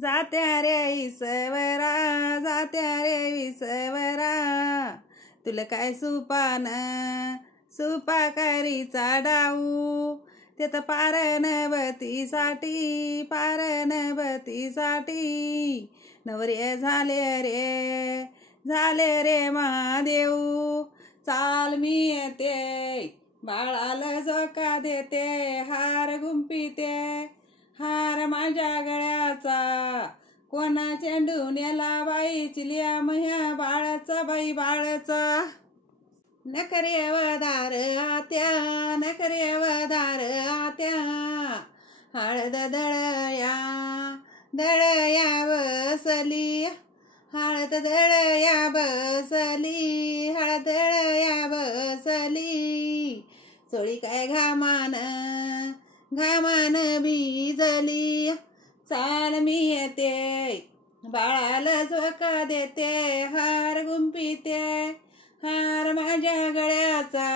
जात्या रे इसवरा, जात्या रे इसवरा, तुला काय सुपान सुपाकारीचा डाऊ, ते तर पारणवतीसाठी, पारणवतीसाठी नवरे झाले रे महादेव. चाल मी येते बाळाला झोका देते, हार गुंपिते हार माझ्या गळ्याचा, कोणा चेंडू नेला बाई चिलिया मह्या बाळाचा, बाई बाळाचा. नकरे वदार आत्या, नकरे वदार आत्या, हळद दळया बसली, हळद दळया बसली, हळद दळया बसली, चोळी काय घामान भिजली. चाल मी येते बाळाला झोका देते, हार गुंपिते हार माझ्या गळ्याचा,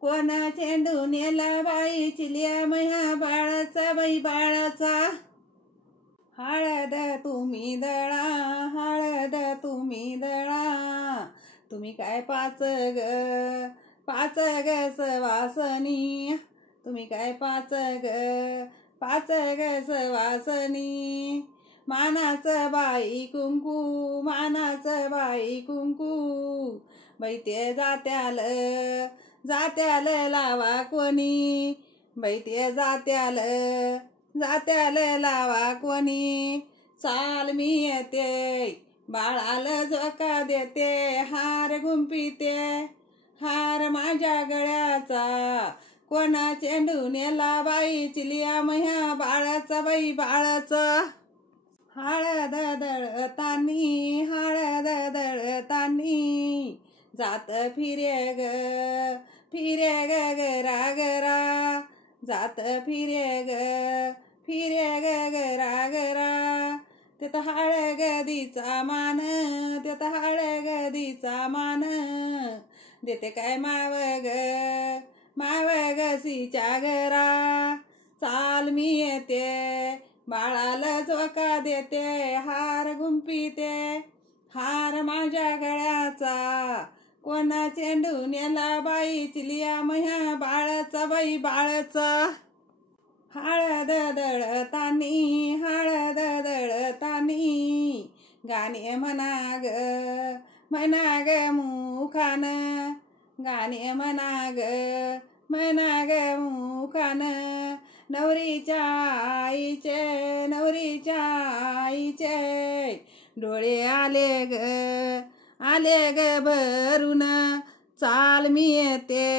कोणा चेंडू नेला बाई चिलिया मह्या बाळाचा, बाई बाळाचा. हळद तुम्ही दळा, हळद तुम्ही दळा, तुम्ही काय पाच ग सवासनी, तुम्ही काय पाच ग सवासनी. मानाचं बाई कुंकू, मानाचं बाई कुंकू, बाई ते जात्याल लावा कोणी, बाई ते जात्याल लावा कोणी. चाल मी येते बाळाला झोका देते, हार गुंपिते हार माझ्या गळ्याचा, कोणा चेंडू नेला बाई चिलिया मह्या बाळाचा, बाई बाळाचा. हळद दळतानी, हळद दळतानी, जात फिरे ग गरा गरा, जात फिरे ग गरा गरा. ते तर हळगदीचा मान, ते तर हळगदीचा मान, देते काय माव गसीच्या घरा. चाल मी येते बाळाला झोका देते, हार गुंपिते हार माझ्या गळ्याचा, कोणा चेंडू नेला बाई चिलिया मह्या बाळाचा, बाई बाळाचा. हळद दळतानी, हळद दळतानी, गाणे म्हणा ग मुखान, गाणे म्हणा ग मुखान. नवरीच्या आईचे डोळे आले ग भरून. चाल मी येते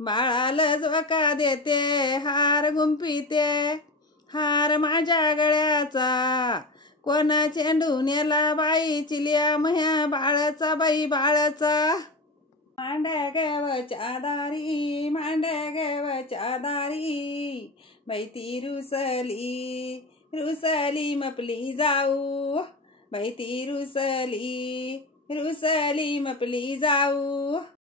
बाळाला झोका देते, हार गुंपिते हार माझ्या गळ्याचा, कोणा चेंडू नेला बाई चिलिया मह्या बाळाचा, बाई बाळाचा. मांडगवच्या दारी, बाई ती रुसली मपली जाऊ, बाई ती रुसली मपली जाऊ.